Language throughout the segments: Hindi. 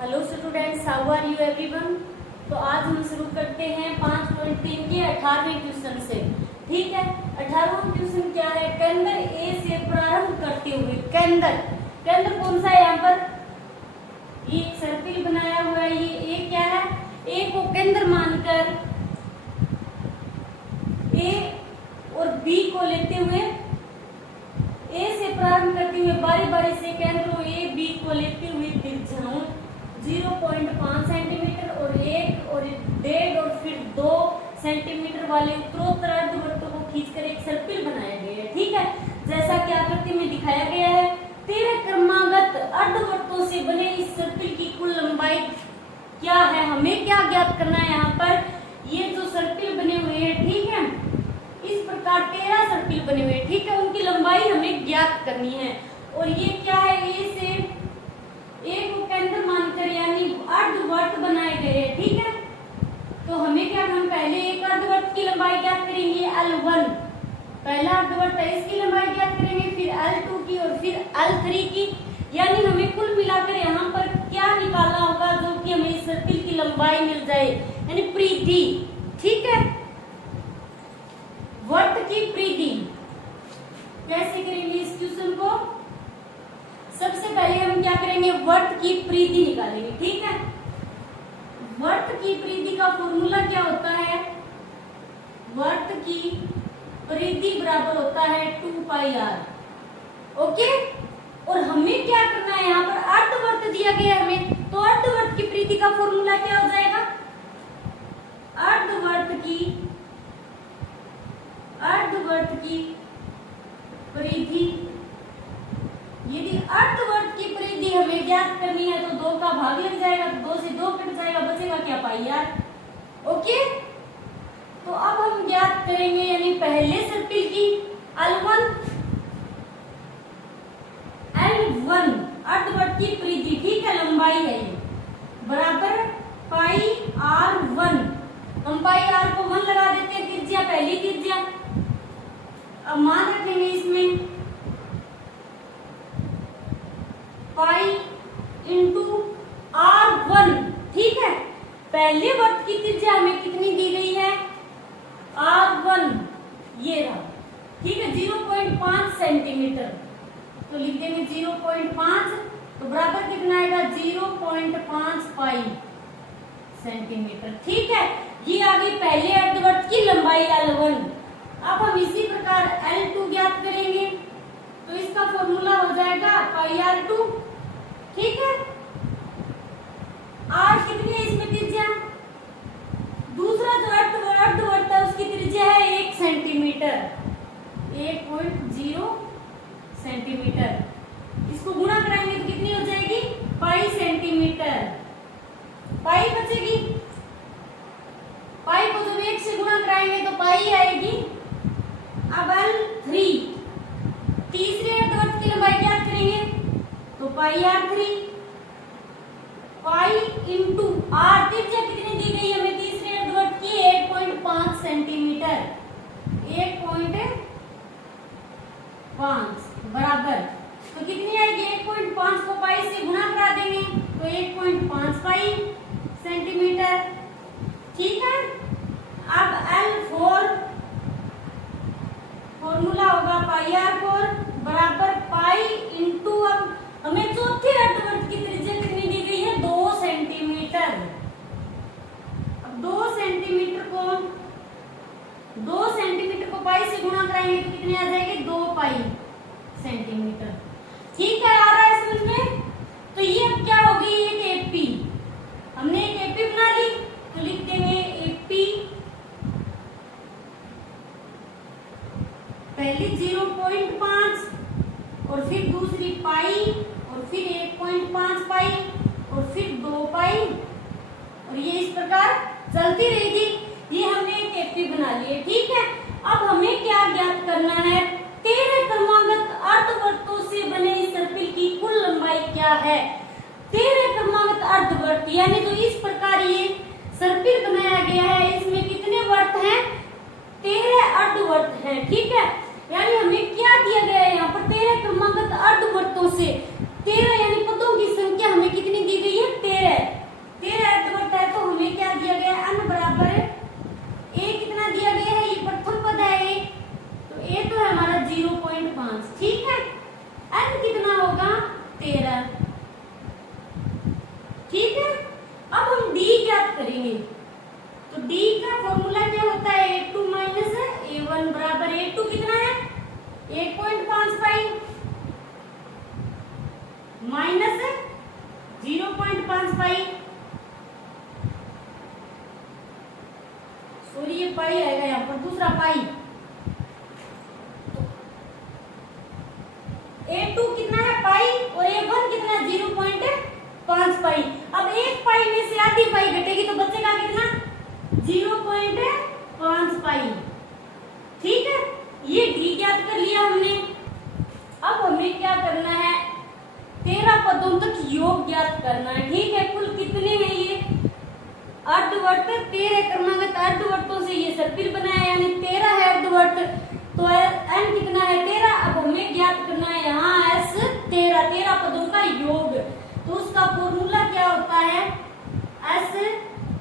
Hello students, how are you everyone. तो आज हम शुरू करते हैं 5.3 के 18वें क्वेश्चन से। ठीक है, 18वां क्वेश्चन क्या है? केंद्र ए से प्रारंभ करते हुए केंद्र कौन सा है? यहाँ पर ये एक सर्किल बनाया हुआ है। ये ए क्या है? ए को केंद्र मानकर ए और बी को लेते हुए ए से प्रारंभ करते हुए बारी बारी से केंद्रों ए बी को लेते हुए त्रिज्याओं 0.5 सेंटीमीटर और 1 और 1.5 और फिर 2 सेंटीमीटर वाले उत्तरोत्तर अर्धवृत्तों को खींचकर एक सर्किल बनाया गया है। ठीक है, जैसा कि आकृति में दिखाया गया है। 13 क्रमागत अर्धवृत्तों से बने इस सर्किल की कुल लंबाई क्या है? हमें क्या ज्ञात करना है? यहाँ पर ये जो सर्किल बने हुए हैं, ठीक है, इस प्रकार 13 सर्किल बने हुए हैं। ठीक है, उनकी लंबाई हमें ज्ञात करनी है। और ये क्या है? ए से ए को केंद्र मानकर यानी अर्धवृत्त बनाए गए हैं। ठीक है, तो हमें क्या करना? पहले एक अर्धवृत्त की लंबाई ज्ञात करेंगे L1, पहला अर्धवृत्त है, इसकी लंबाई ज्ञात करेंगे, फिर L2 की और फिर L3 की। यानी हमें कुल मिलाकर यहाँ पर क्या निकालना होगा जो कि हमें इस सर्किल की लंबाई मिल जाए, यानी परिधि। ठीक है, वृत्त की परिधि कैसे करेंगे इस क्वेश्चन को? सबसे पहले हम क्या करेंगे? वृत्त की परिधि निकालेंगे। ठीक है, वृत्त की परिधि का फॉर्मूला क्या होता है? वृत्त की परिधि बराबर होता है 2πr। ओके, और हमें क्या करना है? यहाँ पर अर्धवृत्त दिया गया है हमें, तो अर्धवृत्त की परिधि का फॉर्मूला क्या हो जाएगा? अर्धवृत्त की परिधि, यदि अर्धवृत्त की परिधि हमें ज्ञात करनी है तो 2 का भाग लग जाएगा, तो 2 से 2 कट जाएगा, बचेगा क्या? πr। ओके, तो अब हम ज्ञात करेंगे यानी पहले सर्किल की L1 अर्धवृत्त की परिधि, ठीक है, लंबाई है ये, बराबर πr1। हम πr को 1 लगा देते हैं, त्रिज्या पहली त्रिज्या। अब मान रखेंगे इसमें पाई इंटू R1। ठीक है, पहले वृत्त की त्रिज्या हमें कितनी दी गई है? R1 ये रहा। ठीक है, 0.5 सेंटीमीटर, तो लिख देंगे 0.5, तो बराबर कितना आएगा? 0.5 पाई सेंटीमीटर। ठीक है, ये आ गई पहले अर्धवृत्त की लंबाई L1। अब हम इसी प्रकार L2 ज्ञात करेंगे, तो इसका फॉर्मूला हो जाएगा πr2। ठीक है, R कितनी है इसमें त्रिज्या? दूसरा जो अर्धवृत्त है उसकी त्रिज्या है 1 सेंटीमीटर, 1.0 सेंटीमीटर। इसको गुणा कराएंगे तो कितनी हो जाएगी? पाई सेंटीमीटर। पाई बचेगी, पाई को जब 1 से गुणा कराएंगे तो पाई आएगी। अब L3 तीसरे अर्धवृत्त की लंबाई ज्ञात करेंगे, तो πr3 पाई इंटू R त्रिज्या कितनी दी गई हमें तीसरे अर्धवृत्त की? 1.5 सेंटीमीटर, 1.5 बराबर, तो कितनी आएगी? 1.5 को पाई से गुणा करा देंगे तो 1.5 पाई सेंटीमीटर। ठीक है, अब L4 फॉर्मूला होगा πr4 बराबर पाई इंटू, अब हमें चौथे अर्धवृत्त की त्रिज्या कितनी दी गई है? 2 सेंटीमीटर। अब 2 सेंटीमीटर को पाई से गुणा कराएंगे तो कितने आ जाएंगे? 2 पाई सेंटीमीटर। ठीक है, आ रहा है समझ में? तो ये अब क्या होगी? एक एपी, हमने एक एपी बना ली, तो लिख देंगे एपी पहली 0.5 और फिर दूसरी पाई और फिर 1.5 पाई और फिर 2 पाई, और ये इस प्रकार चलती रहेगी। ये हमने एक एपी बना ली। ठीक है, अब हमें क्या ज्ञात करना है? 13 क्रमागत अर्धवृत्तों से बने इस सर्किल की कुल लंबाई क्या है? 13 क्रमागत अर्धवृत्त, यानी तो इस प्रकार ये सर्किल बनाया गया है, इसमें कितने वृत्त हैं? 13 अर्धवृत्त हैं। ठीक है, यानी हमें क्या दिया गया है? यहाँ पर 13 क्रमागत अर्धवृत्तों से 13 यानी पदों की संख्या हमें कितनी दी गई है? 13। ठीक है। अब हम डी ज्ञात करेंगे, तो डी का फॉर्मूला क्या होता है, A2 माइनस A1 बराबर A2 कितना है 1.5 पाई माइनस 0.5 पाई, सॉरी ये पाई आएगा यहाँ पर दूसरा पाई, A2 कितना है पाई और A1 कितना है 0.5 पाई। अब एक पाई में से आधी पाई घटेगी तो बचेगा कितना 0.5 पाई। ठीक है, ये डी ज्ञात कर लिया हमने। अब हमें क्या करना है 13 पदों तक योग ज्ञात करना है। ठीक है, कुल कितने हैं ये अर्धवर्त 13 क्रमागत अर्धवर्तों से ये सर्पिल बनाया यानी 13 है अर्धवर्त, तो n कितना है 13। अब हमें ज्ञात करना है यहाँ s 13 पदों का योग, तो उसका फॉर्मूला क्या होता है s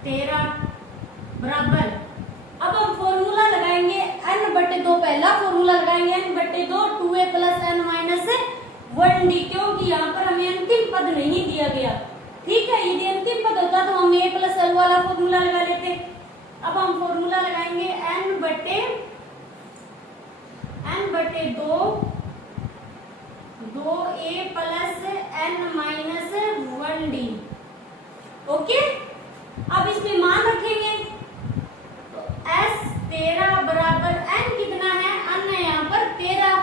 13 बराबर, अब हम फॉर्मूला लगाएंगे n/2, पहला फॉर्मूला लगाएंगे n/2 2a plus n minus 1d, क्योंकि यहाँ पर हमें अंतिम पद नहीं दिया गया। ठीक है, यदि अंतिम पद होता तो हम a प्लस l वाला फॉर्मूला लगा लेते। अब हम फॉर्मूला लगाएंगे n/2 2a plus n minus 1d। Okay, अब इसमें मान रखेंगे तो s 13 बराबर n कितना है, n है यहाँ पर 13,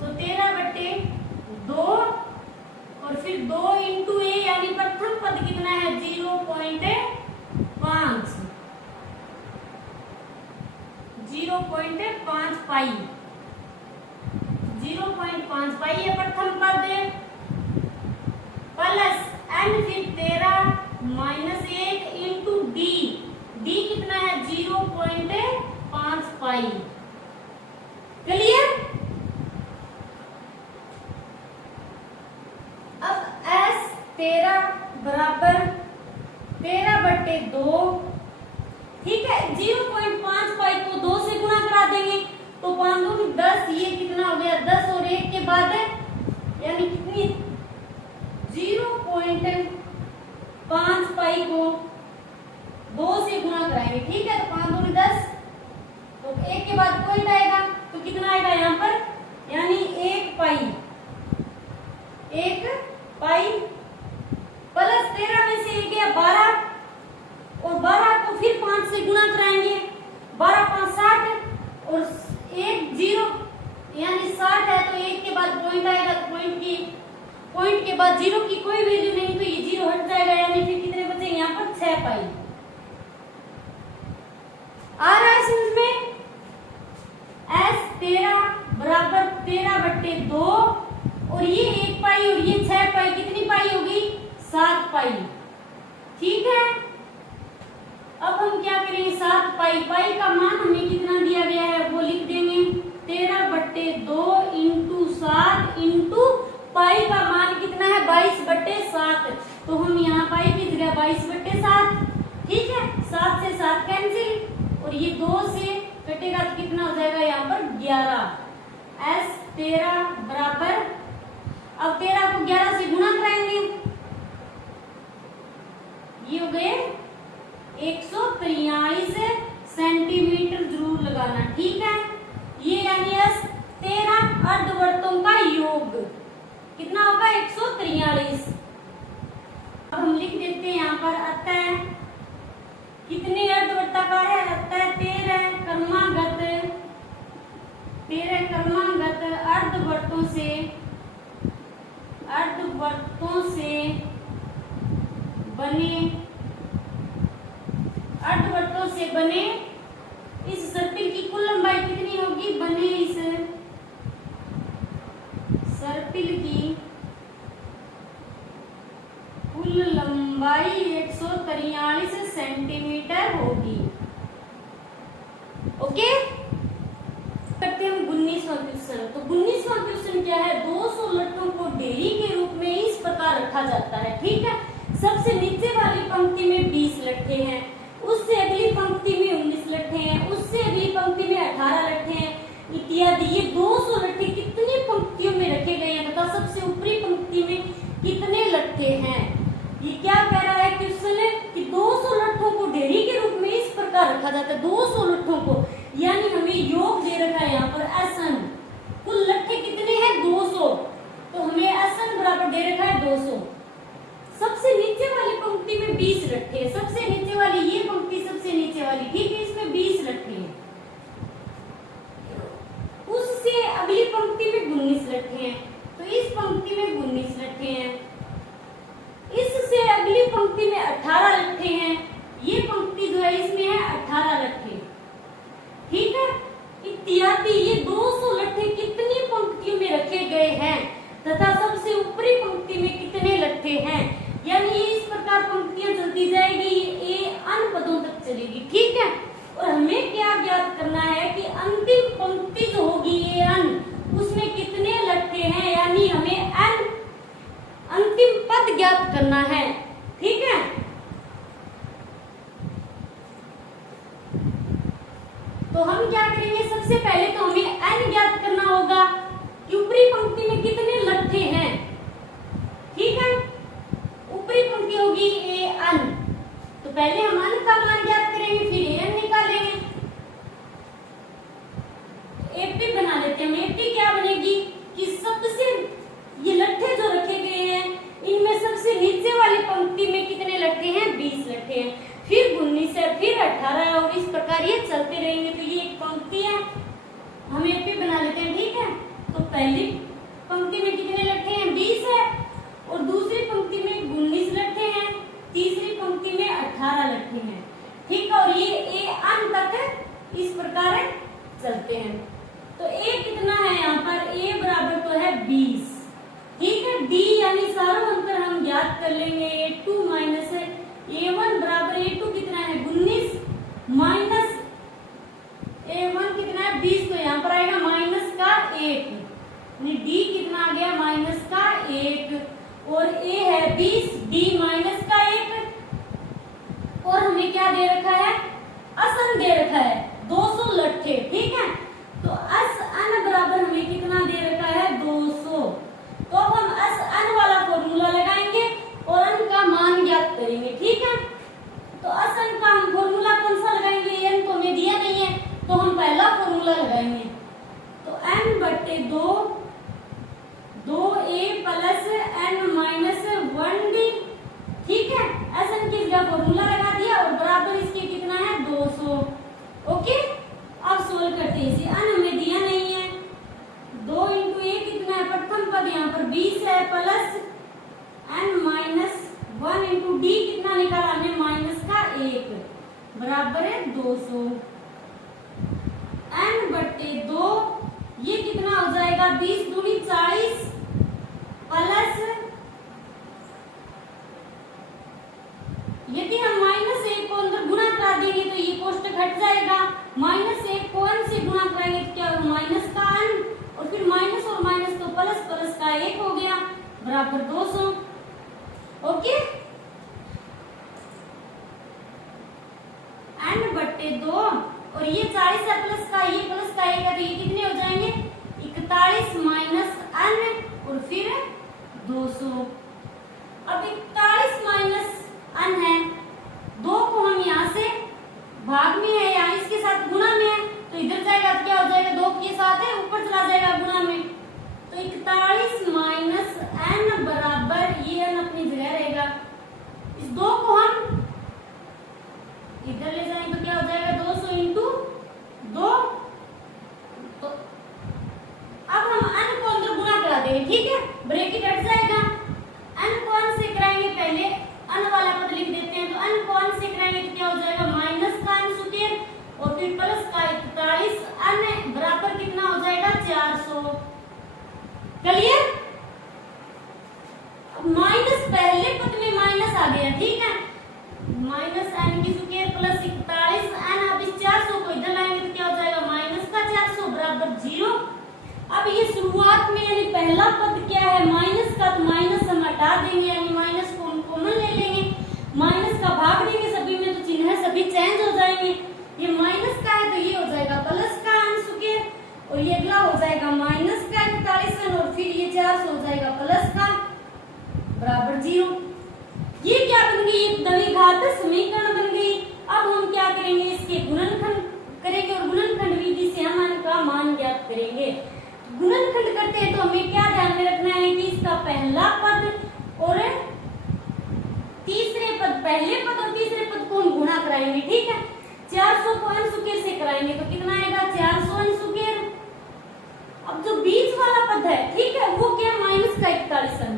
तो 13/2 और फिर 2 इंटू ए यानी प्रथम पद कितना है 0.5 पाई, 0.5 पाई ये प्रथम पद है, प्लस n फिर 13 माइनस 1 इंटू डी, डी कितना है 0.5 पाई। क्लियर। अब s 13 बराबर 13/2, ठीक है 0.5 पाई को 2 से गुणा करा देंगे तो 5 दूनी 10, ये कितना हो गया 10 और 1 के बाद यानी कितनी 0.5 पाई को 2 से गुणा कराएंगे। ठीक है, तो 5 दूनी 10, तो 1 के बाद पॉइंट आएगा तो कितना आएगा यहाँ पर यानी 1 पाई प्लस 13 में से 1 गया 12 और 12 को फिर 5 से गुणा कराएंगे, 12 5 60 और 1 0 यानी 60 है, तो 1 के बाद पॉइंट आएगा, तो पॉइंट के बाद 0 की कोई वैल्यू नहीं तो ये 0 हट जाएगा, यानी फिर कितने बचेंगे यहाँ पर 6 पाई। आ रहा है समझ में, s 13 बराबर 13/2 और ये 1 पाई और ये 6 पाई, कितनी पाई होगी 7 पाई। ठीक है, अब हम क्या करेंगे 7 पाई, पाई का मान हमें कितना दिया गया है वो लिख देंगे 13/2 इंटू 7 इंटू पाई का मान कितना है 22/7, तो हम यहाँ पाई की जगह 22/7। ठीक है, 7 से 7 कैंसिल और ये 2 से कटेगा तो कितना हो जाएगा यहाँ पर 11। s 13 बराबर, अब 13 को 11 से गुणा कराएंगे, ये हो गए 143 सेंटीमीटर जरूर लगाना। ठीक है, ये यानी s 13 अर्धवर्तों का योग कितना होगा 143। अब हम लिख देते हैं यहाँ पर अतः कितने अर्धवर्ताकार है, अतः 13 क्रमागत अर्धवर्तों से बने इस सर्पिल की कुल लंबाई कितनी होगी, बने इस सर्पिल की कुल लंबाई 143 सेंटीमीटर होगी। ओके, करते हैं 19वां क्वेश्चन। तो 19वां क्वेश्चन क्या है, 200 लट्टों को ढेरी के रूप में इस प्रकार रखा जाता है। ठीक है, सबसे नीचे वाली पंक्ति में 20 लट्ठे हैं, उससे अगली पंक्ति में 19 लट्ठे हैं, उससे अगली पंक्ति में 18 लट्ठे हैं इत्यादि। ये 200 लट्ठे कितनी पंक्तियों में रखे गए हैं तथा सबसे ऊपरी पंक्ति में कितने लट्ठे हैं, ये क्या रखा जाता है 200 लट्ठों को, यानी हमें योग दे रखा है यहाँ पर एसएन, कुल लट्ठे कितने हैं 200, तो हमें एसएन बराबर दे रखा है 200। सबसे नीचे वाली पंक्ति में 20 लट्ठे, सबसे नीचे वाली ये पंक्ति सबसे नीचे वाली, ठीक है, इसमें 20 लट्ठे हैं। उससे अगली पंक्ति में 19 लट्ठे हैं, तो इस पंक्ति में 19 लट्ठे हैं। इससे अगली पंक्ति में 18 लट्ठे हैं, ये पंक्ति जो है इसमें है 18 लट्ठे, ठीक है। इत्यादि ये 200 लट्ठे कितनी पंक्तियों में रखे गए हैं तथा सबसे ऊपरी पंक्ति में कितने लट्ठे हैं, यानी ये इस प्रकार पंक्तियां चलती जाएगी, ये अन पदों तक चलेगी, ठीक है। और हमें क्या ज्ञात करना है कि अंतिम पंक्ति जो होगी ये अन, उसमें कितने लट्ठे हैं, यानी हमें अन अंतिम पद ज्ञात करना है, ठीक है। तो हम क्या करेंगे, सबसे पहले तो हमें n ज्ञात करना होगा कि ऊपरी पंक्ति में कितने लट्ठे हैं, ठीक है। ऊपरी पंक्ति होगी an, तो पहले हम n का मान ज्ञात करेंगे, फिर n निकालेंगे। एपी बना लेते हैं। एपी क्या बनेगी कि सबसे ये लट्ठे जो रखे गए हैं इनमें सबसे नीचे वाली पंक्ति में कितने लट्ठे हैं, 20 लट्ठे हैं, फिर 19 है, फिर 18 है, और इस प्रकार ये चलते रहेंगे। तो ये एक पंक्ति है, हम एपी बना लेते हैं, ठीक है। तो पहली पंक्ति में कितने लट्ठे हैं, 20 है, और दूसरी पंक्ति में 19 लट्ठे हैं, तीसरी पंक्ति में 18 लट्ठे हैं, ठीक है। और ये ए अन तक इस प्रकार चलते हैं। तो ए कितना है यहाँ पर, ए बराबर तो है 20, ठीक है। डी यानी सारों अंतर हम ज्ञात कर लेंगे, A2 माइनस है A1 बराबर A2 कितना है 19 माइनस A1 कितना है 20, तो यहाँ पर आएगा माइनस का 1, डी कितना आ गया माइनस का 1, और A है 20, डी माइनस का 1, और हमें क्या दे रखा है, असन दे रखा है 200 लट्ठे, ठीक है। तो अस अन बराबर हमें कितना दे रखा है 200। तो अब हम अस अन वाला फॉर्मूला लगाएंगे और अन का मान ज्ञात करेंगे, ठीक है। तो अस अन का हम फॉर्मूला कौन सा लगाएंगे, एन तो हमें दिया नहीं है, तो हम पहला फॉर्मूला लगाएंगे। तो n बटे 2a plus n minus 1d, ठीक है। अस अन की जगह फॉर्मूला लगा दिया और बराबर इसके कितना है 200, ओके। अब सोल्व करते हैं इसे, अन हमें दिया नहीं है, 2 इंटू ए कितना है, प्रथम पद यहाँ पर 20 है, plus n minus 1 into D कितना निकाला हमने माइनस का 1 बराबर है 200। n बटे 2 ये कितना हो जाएगा 20 दूनी 40 प्लस, यदि हम माइनस 1 को अंदर गुणा करा देंगे तो ये कोष्टक हट जाएगा, माइनस 1 को n से गुणा कराएंगे तो क्या होगा माइनस का n, और फिर माइनस और माइनस तो प्लस, प्लस का 1 हो गया बराबर 200, ओके। n बटे 2 और ये 40 है प्लस का, ये प्लस का 1 है, तो ये कितने हो जाएंगे 41 माइनस n और फिर 200। अब 41 माइनस n है, 2 को हम यहाँ से भाग में है, यहाँ इसके साथ गुणा में है, तो इधर जाएगा तो क्या हो जाएगा 2 के साथ है ऊपर चला जाएगा गुणा में, तो 41 माइनस n बराबर ये n अपनी जगह रहेगा, इस 2 को हम इधर ले जाएंगे तो क्या हो जाएगा 200 इंटू 2। तो अब हम n को अंदर गुणा करा देंगे, ठीक है, ब्रैकेट हट जाएगा। n को n से कराएंगे, पहले n वाला पद लिख देते हैं, तो n को n से कराएंगे तो क्या हो जाएगा माइनस का n स्क्वायर और फिर प्लस का 41 n बराबर कितना हो जाएगा 400, क्लियर। अब माइनस पहले पद में माइनस आ गया, ठीक है, माइनस n की स्क्वायर प्लस 41 n, अब इस 400 को इधर लाएंगे तो क्या हो जाएगा माइनस का 400 बराबर 0। अब ये शुरुआत में यानी पहला पद क्या है माइनस का, तो माइनस हम हटा देंगे, यानी माइनस को हम कॉमन ले लेंगे, माइनस का भाग देंगे सभी में तो चिन्ह सभी चेंज हो जाएंगे, ये माइनस का है तो ये हो जाएगा प्लस का n स्क्वायर, और ये अगला हो जाएगा माइनस का 41 n, और फिर ये 400 हो जाएगा प्लस का बराबर 0। ये क्या बन गई, एक द्विघात समीकरण बन गई। अब हम क्या करेंगे, इसके गुणनखंड करेंगे और गुणनखंड विधि से हम n का मान ज्ञात करेंगे। गुणनखंड करते हैं तो हमें क्या ध्यान में रखना है कि इसका पहला पद और तीसरे पद, पहले पद और तीसरे पद को हम गुणा कराएंगे, ठीक है। 400 को n स्क्वायर से कराएंगे तो कितना आएगा 400 n स्क्वायर। अब जो बीच वाला पद है, ठीक है, वो क्या माइनस का 41n,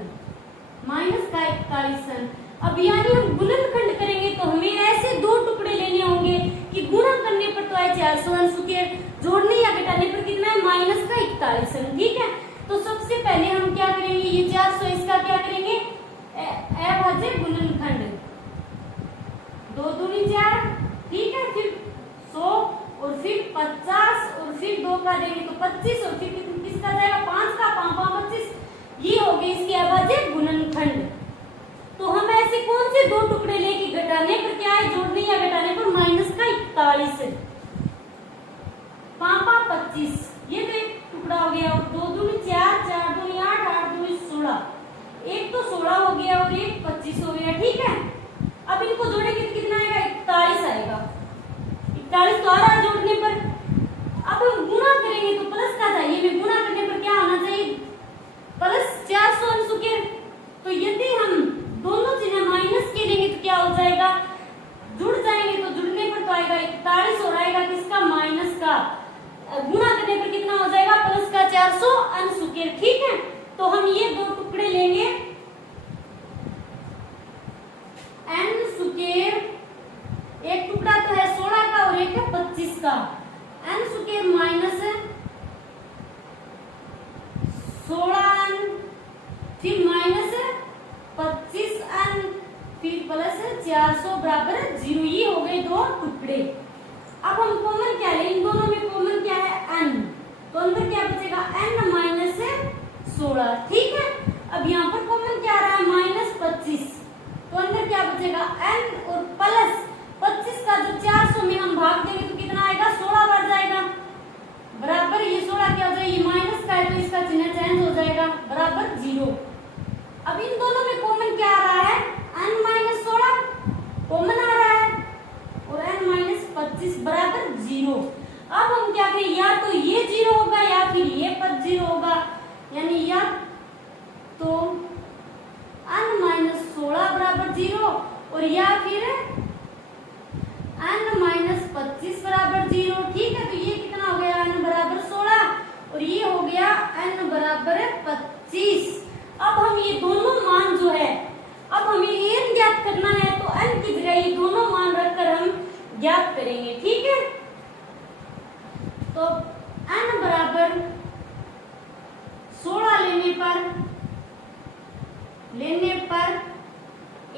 माइनस का 41n। अब यानी हम गुणनखंड करेंगे तो हमें ऐसे दो टुकड़े लेने होंगे कि गुणा करने पर तो है 400 n स्क्वायर, जोड़ने या घटाने पर कितना है माइनस का 41n, ठीक है। तो सबसे पहले हम क्या करेंगे, ये 400 इसका क्या करेंगे अभाज्य गुणनखंड, 2 दूनी 4, ठीक है, फिर 100 और फिर 50 और फिर 2 का देंगे तो 25 और फिर किसका जाएगा 5 का 5 25, ये हो गए इसके अभाज्य गुणनखंड। तो हम ऐसे कौन से दो टुकड़े लेके घटाने पर क्या है, जोड़ने या घटाने पर माइनस का 41, 5 25, ये तो एक टुकड़ा हो गया, और 2 दूनी 4, 4 दूनी 8, 8 दूनी 16, एक तो 16 हो गया और एक 25 हो गया, ठीक है। अब इनको जोड़ेंगे तो कितना आएगा 41 आएगा, 41 तो आ रहा है जोड़ने पर। अब हम गुणा करेंगे तो प्लस का चाहिए, हमें गुणा करने पर क्या होना चाहिए प्लस 400 n स्क्वायर। तो यदि हम दोनों चीजें माइनस के लेंगे तो क्या हो जाएगा, जुड़ जाएंगे तो जुड़ने पर तो आएगा 41 और आएगा किसका माइनस का, गुणा करने पर कितना हो जाएगा प्लस का 400 n स्क्वायर, ठीक है। तो हम ये दो टुकड़े लेंगे n स्क्वायर, एक टुकड़ा तो है 16 का और एक है 25 का, n स्क्वायर माइनस 16n, फिर माइनस 25n, फिर प्लस 400 बराबर 0, ये हो गए दो टुकड़े। अब हम कॉमन क्या लें, इन दोनों में कॉमन क्या है n, तो अंदर क्या बचेगा n माइनस 16, ठीक है। अब यहाँ पर कॉमन क्या आ रहा है माइनस 25, तो अंदर क्या बचेगा n और प्लस 25 का जो 400 में हम भाग देंगे तो कितना आएगा 16 बढ़ जाएगा, बराबर ये 16 क्या हो जाएगा, ये माइनस का है तो इसका चिन्ह चेंज हो जाएगा, बराबर 0। अब इन दोनों में कॉमन क्या आ रहा है n माइनस 16 कॉमन आ रहा है और n माइनस 25 बराबर 0। अब हम क्या करें, या तो ये 0 होगा या फिर ये पद 0 होगा, यानी या तो n माइनस 16 बराबर 0 और या फिर n माइनस 25 बराबर 0, ठीक है। तो ये कितना हो गया n बराबर 16 और ये हो गया n बराबर 25। अब हम ये दोनों मान जो है, अब हमें n ज्ञात करना है तो n की जगह ये दोनों मान रखकर हम ज्ञात करेंगे, ठीक है। तो n बराबर 16 लेने पर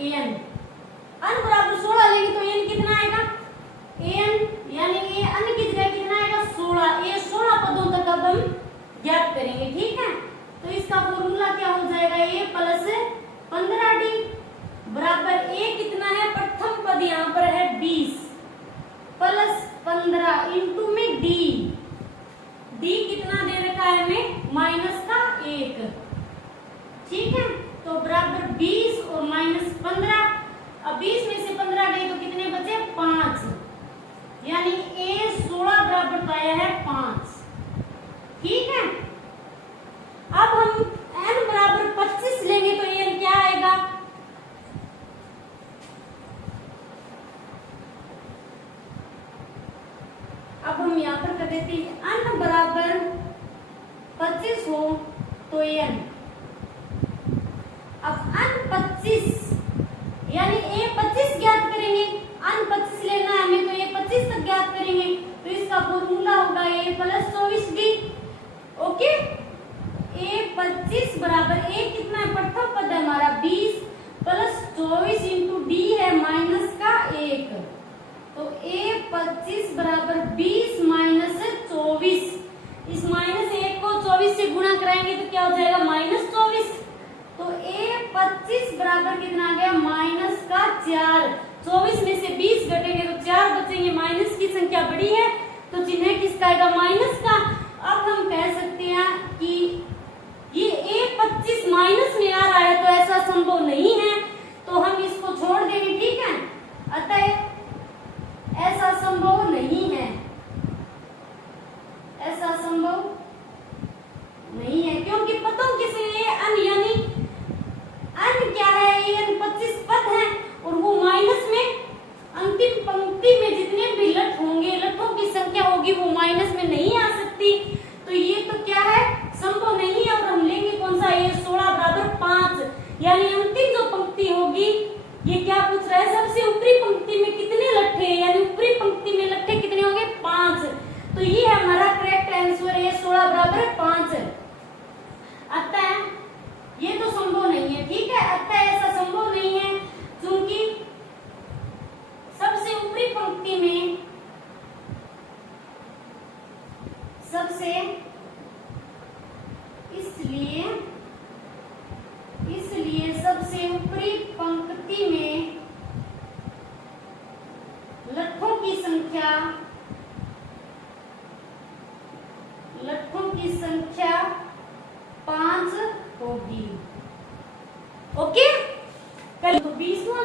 n बराबर 16 लेंगे तो n कितना आएगा n, यानी ये n की जगह कितना आएगा 16, ये 16 पदों तक अब हम ज्ञात करेंगे, ठीक है। तो इसका फॉर्मूला क्या हो जाएगा, a प्लस 15d बराबर a कितना है, प्रथम पद यहाँ पर है 20 प्लस 15 इंटू में d कितना दे रखा है हमें माइनस का 1, ठीक है। तो बराबर 20 और माइनस 15, अब 20 में से 15 गए तो कितने बचे 5, यानी a 16 बराबर तो आया है 5, ठीक है। अब हम n बराबर 25 लेंगे तो n क्या आएगा, अब हम यहाँ पर कर देते हैं n बराबर 25 हो तो n, अब n 25 यानी a 25 ज्ञात करेंगे, n 25 लेना है हमें तो ये 25 तक ज्ञात करेंगे, तो इसका फॉर्मूला होगा a plus 24d, okay. a 25 बराबर a कितना है, प्रथम पद है हमारा 20 प्लस 24 इंटू d है माइनस का 1, तो a 25 बराबर 20 माइनस 24, इस माइनस 1 को 24 से गुणा कराएंगे तो क्या हो जाएगा माइनस 24, तो a 25 बराबर कितना आ गया माइनस का 4, 24 में से 20 घटेंगे तो 4 बचेंगे, माइनस की संख्या बड़ी है तो चिन्ह किसका आएगा माइनस का। अब हम कह सकते हैं कि ये a 25 माइनस में आ रहा है तो ऐसा संभव नहीं है, तो हम इसको छोड़ देंगे, ठीक है। अतः ऐसा संभव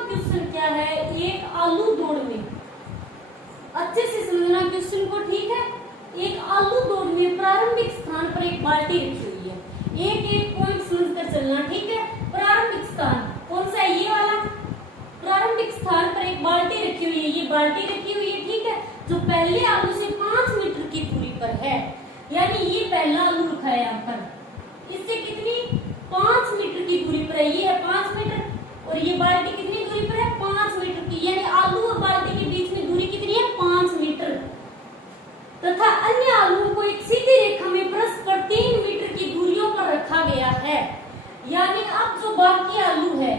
क्वेश्चन क्या है, एक आलू दौड़ में, अच्छे से समझना क्वेश्चन को, ठीक है। एक आलू दौड़ में प्रारंभिक स्थान पर एक बाल्टी रखी हुई है, एक एक पॉइंट समझकर चलना, ठीक है। प्रारंभिक स्थान कौन सा है, ये वाला। प्रारंभिक स्थान पर एक बाल्टी रखी हुई है, ये बाल्टी रखी हुई है, ठीक है, जो पहले आलू से 5 मीटर की दूरी पर है, यानी ये पहला आलू रखा है यहाँ पर, इससे कितनी 5 मीटर की दूरी पर है, ये है 5 मीटर, और ये बाल्टी कितनी दूरी पर है, 5 मीटर की, यानी आलू और बाल्टी के बीच में दूरी कितनी है, 5 मीटर। तथा अन्य आलुओं को एक सीधी रेखा में परस्पर 3 मीटर की दूरियों पर रखा गया है, यानी अब जो बाकी आलू है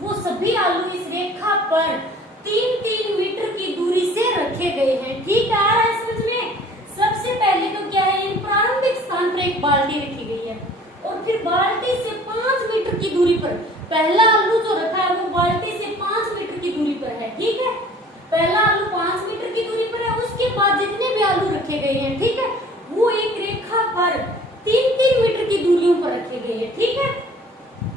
वो सभी आलू इस रेखा पर 3-3 मीटर की दूरी से रखे गए हैं, ठीक है। आ रहा है समझ में। सबसे पहले तो क्या है, इन प्रारंभिक स्थान पर एक बाल्टी रखी गई है, और फिर बाल्टी से 5 मीटर की दूरी पर पहला आलू जो रखा है वो बाल्टी से 5 मीटर की दूरी पर है, ठीक है। पहला आलू 5 मीटर की दूरी पर है, उसके बाद जितने भी आलू रखे गए हैं, ठीक है, वो एक रेखा पर 3-3 मीटर की दूरियों पर रखे गए हैं, ठीक है।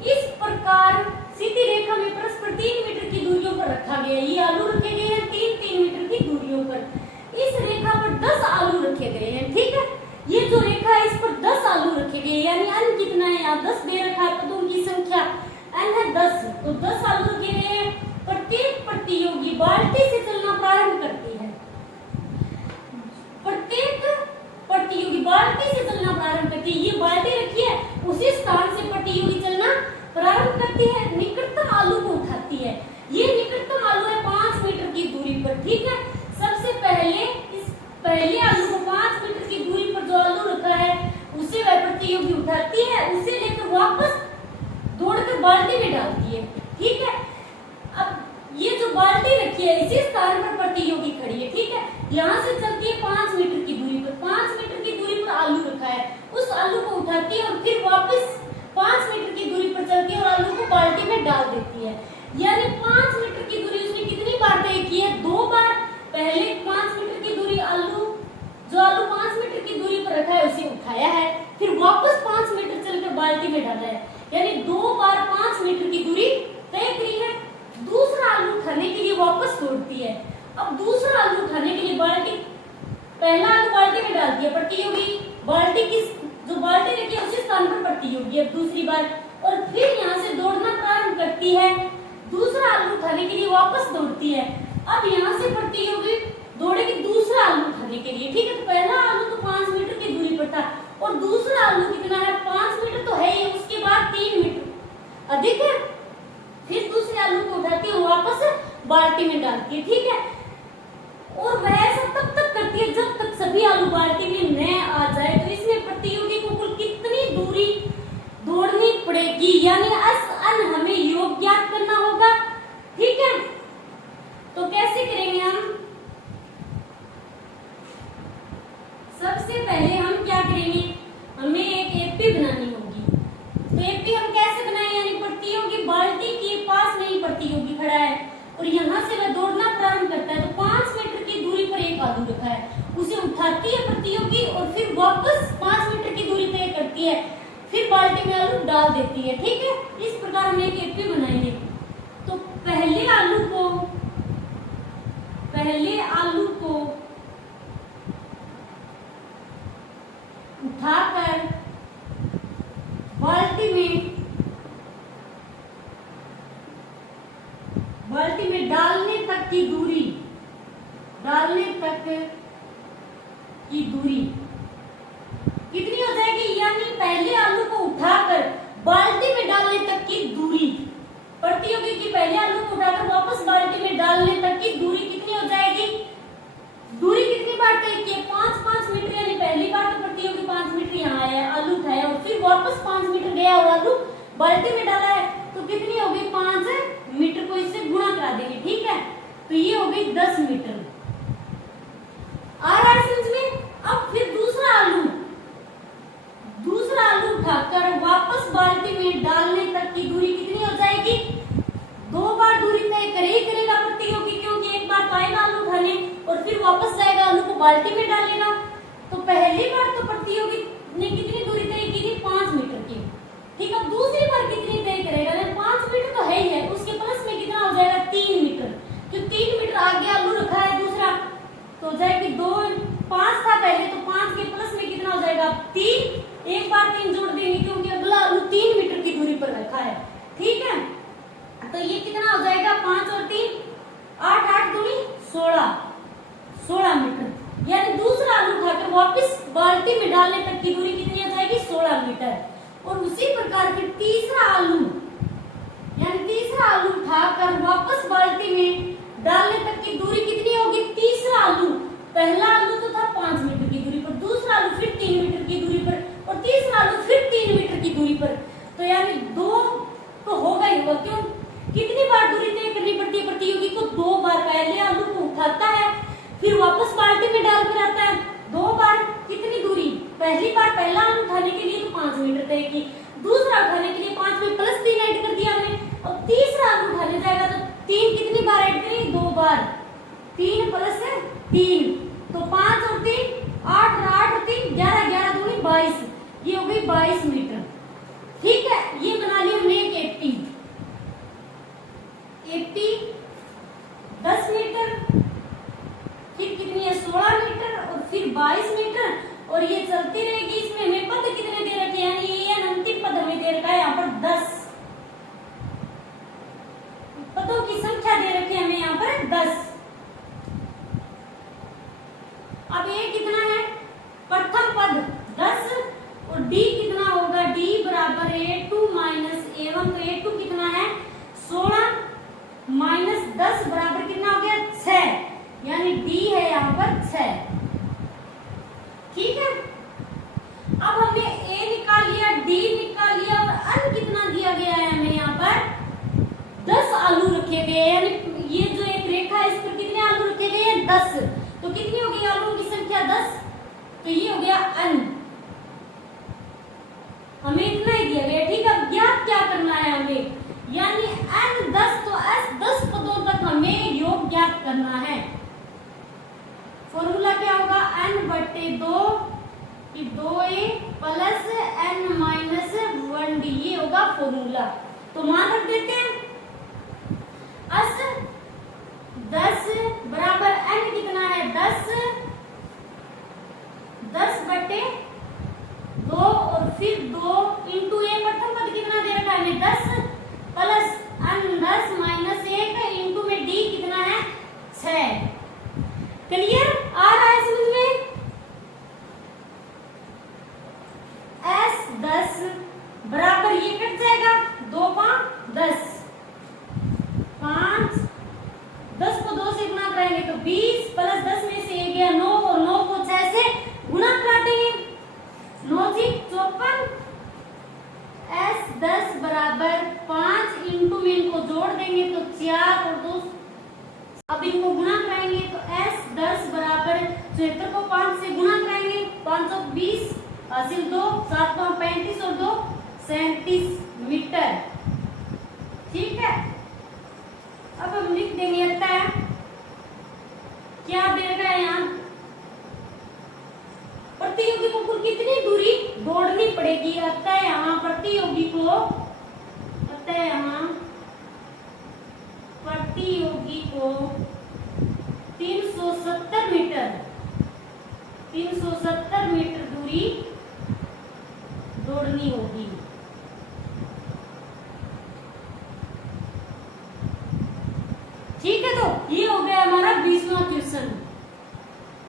इस प्रकार सीधी रेखा में परस्पर 3 मीटर की दूरियों पर रखा गया है, ये आलू रखे गए हैं 3-3 मीटर की दूरियों पर। इस रेखा पर 10 आलू रखे गए हैं, ठीक है। ये जो रेखा है इस पर 10 आलू रखे गए, यानी n कितना है, यहाँ 10 दे रखा है, पदों की संख्या n है 10, तो 10 आलू रखे गए हैं। प्रत्येक प्रतियोगी बाल्टी से चलना प्रारंभ करती है, प्रत्येक प्रतियोगी बाल्टी से चलना प्रारंभ करती है, ये बाल्टी रखी है, उसी स्थान से प्रतियोगी चलना प्रारंभ करती है, निकटतम आलू को उठाती है, ये निकटतम आलू है 5 मीटर की दूरी पर, ठीक है। सबसे पहले इस पहले आलू को 5 मीटर की दूरी पर जो आलू रखा है उसे वह प्रतियोगी उठाती है, उसे लेकर वापस दौड़कर बाल्टी में डालती है, ठीक है। अब ये जो बाल्टी रखी है इसी स्थान पर प्रतियोगी खड़ी है, ठीक है, यहाँ से चलती है 5 मीटर की दूरी पर, 5 मीटर की दूरी पर आलू रखा है, उस आलू को उठाती है और फिर वापस 5 मीटर की दूरी पर चलती है और आलू को बाल्टी में डाल देती है, यानी 5 मीटर की दूरी उसने कितनी बार तय की है, 2 बार। पहले 5 मीटर की दूरी आलू जो आलू 5 मीटर की दूरी पर रखा है उसे उठाया है, फिर वापस 5 मीटर चलकर बाल्टी में डाला है, यानी 2 बार 5 मीटर की दूरी तय करी है। दूसरा आलू उठाने के लिए वापस दौड़ती है, अब दूसरा आलू उठाने के लिए बाल्टी, पहला आलू बाल्टी में डालती है, प्रतियोगी बाल्टी किस जो बाल्टी रखी है उसी स्थान पर प्रतियोगी अब दूसरी बार, और फिर यहाँ से दौड़ना प्रारंभ करती है, दूसरा आलू उठाने के लिए वापस दौड़ती है। अब यहाँ से प्रतियोगी दौड़ेगी दूसरा आलू उठाने के लिए, ठीक है। तो पहला आलू तो 5 मीटर की दूरी पर था, और दूसरा आलू कितना है, 5 मीटर तो है ही, उसके बाद 3 मीटर अधिक है, फिर दूसरे आलू को उठाती है वापस बाल्टी में डालती है, ठीक है। और वह ऐसा तब तक करती है जब तक सभी आलू बाल्टी में न आ जाए, तो इसमें प्रतियोगी को कुल कितनी दूरी दौड़नी पड़ेगी, यानी हमें योग ज्ञात करना होगा, ठीक है। तो कैसे करेंगे हम, सबसे पहले हम क्या करेंगे, हमें एक एपी बनानी होगी। तो एपी हम कैसे बनाए, यानी प्रतियोगी बाल्टी के पास नहीं प्रतियोगी खड़ा है और यहाँ से वह दौड़ना प्रारंभ करता है, तो 5 मीटर की दूरी पर एक आलू रखा है, उसे उठाती है प्रतियोगी और फिर वापस 5 मीटर की दूरी तय करती है, फिर बाल्टी में आलू डाल देती है, ठीक है। इस प्रकार हम एक एपी बनाएंगे। तो पहले आलू को उठाकर बाल्टी में डालने तक की दूरी कितनी हो जाएगी, यानी पहले आलू को उठाकर बाल्टी में डालने तक की दूरी, प्रतियोगी की पहले आलू को उठाकर वापस बाल्टी में डालने तक की दूरी कितनी हो जाएगी, दूरी कितनी बार तय की है, 5-5 मीटर, यानी पहली बार तो प्रतियोगी 5 मीटर यहाँ आया, आलू उठाया और फिर वापस 5 मीटर गया और आलू बाल्टी में डाला है, तो कितनी हो गई, 5 मीटर को इससे गुणा करा देंगे, ठीक है। तो ये हो गई 10 मीटर। आ रहा है समझ में। अब फिर दूसरा आलू उठाकर वापस बाल्टी में डालने तक की दूरी कितनी हो जाएगी, 2 बार दूरी तय करेगा प्रतियोगी, क्योंकि एक बार पाएगा आलू उठाने और फिर वापस जाएगा आलू को बाल्टी में डालेगा। तो पहली बार तो प्रतियोगी ने कितनी दूरी तय की थी, 5 मीटर की, ठीक है। दूसरी बार कितनी तय करेगा, 5 मीटर तो है ही है, उसके प्लस में कितना पहले आलू को उठाता है, फिर वापस बाल्टी में डाल कर आता है। 2 बार कितनी दूरी, पहली बार पहला आलू उठाने के लिए तो 5 मीटर तय की, दूसरा उठाने के लिए 5 में प्लस 3 ऐड कर दिया हमने, और तीसरा आलू उठाने जाएगा तो 3 कितनी बार ऐड करेंगे, 2 बार, 3 प्लस 3 तो 5 और 3 8, 8 और 3 11, 11 दूनी 22, ये हो गई 22 मीटर। ठीक है, ये बना लिया हमने एक एपी 10 मीटर, फिर कितनी है 16 मीटर और फिर 22 मीटर, और ये चलती रहेगी। इसमें हमें पद कितने दे रखे हैं, ये अंतिम पद हमें दे रखा है यहाँ पर 10, पदों की संख्या दे रखी है हमें यहाँ पर 10। अब ये कितना है, प्रथम पद 10 और डी कितना होगा, डी बराबर a2 माइनस a1, तो a2 कितना है 16 माइनस 10 बराबर कितना हो गया 6, यानी डी है यहाँ पर 6। ठीक है, अब हमने a निकाल लिया, d निकाल लिया, और अन कितना दिया गया है हमें यहाँ पर 10 आलू रखे गए हैं, यानी ये जो एक रेखा है इस पर कितने आलू रखे गए हैं 10, तो कितनी हो गई आलूओं की संख्या 10, तो ये हो गया अन, हमें इतना ही दिया गया। ठीक है, अब ज्ञात क्या करना है हमें, यानी n 10 तो s 10 पदों तक हमें योग ज्ञात करना है। फॉर्मूला क्या होगा, n बटे 2 कि 2a plus n minus 1d, ये होगा फॉर्मूला। तो मान रख देते हैं, s 10 बराबर n कितना है 10 बटे 2 और फिर 2 इंटू a, प्रथम पद कितना दे रखा है हमें 10 प्लस n 10 माइनस 1 इंटू में d कितना है 6। क्लियर, आ रहा है समझ में। s 10 बराबर ये कट जाएगा, 2 5 10, 5 10 को 2 से गुणा कराएंगे तो 20 प्लस 10 में से 1 गया 9 और 9 को 6 से गुणा करा देंगे, 9 जी 54, s 10 बराबर 5 इंटू में इनको जोड़ देंगे तो 4 और 2, अब इनको गुणा कराएंगे तो s 10 बराबर 74 को 5 से गुणा कराएंगे, 5 और 20 हासिल 2, 7 को 35 और 2 37 मीटर। ठीक है, अब हम लिख देंगे है क्या दे रखा है यहाँ, प्रतियोगी को कुल कितनी दूरी दौड़नी पड़ेगी, अतः यहाँ प्रतियोगी को 370 मीटर दूरी दौड़नी होगी।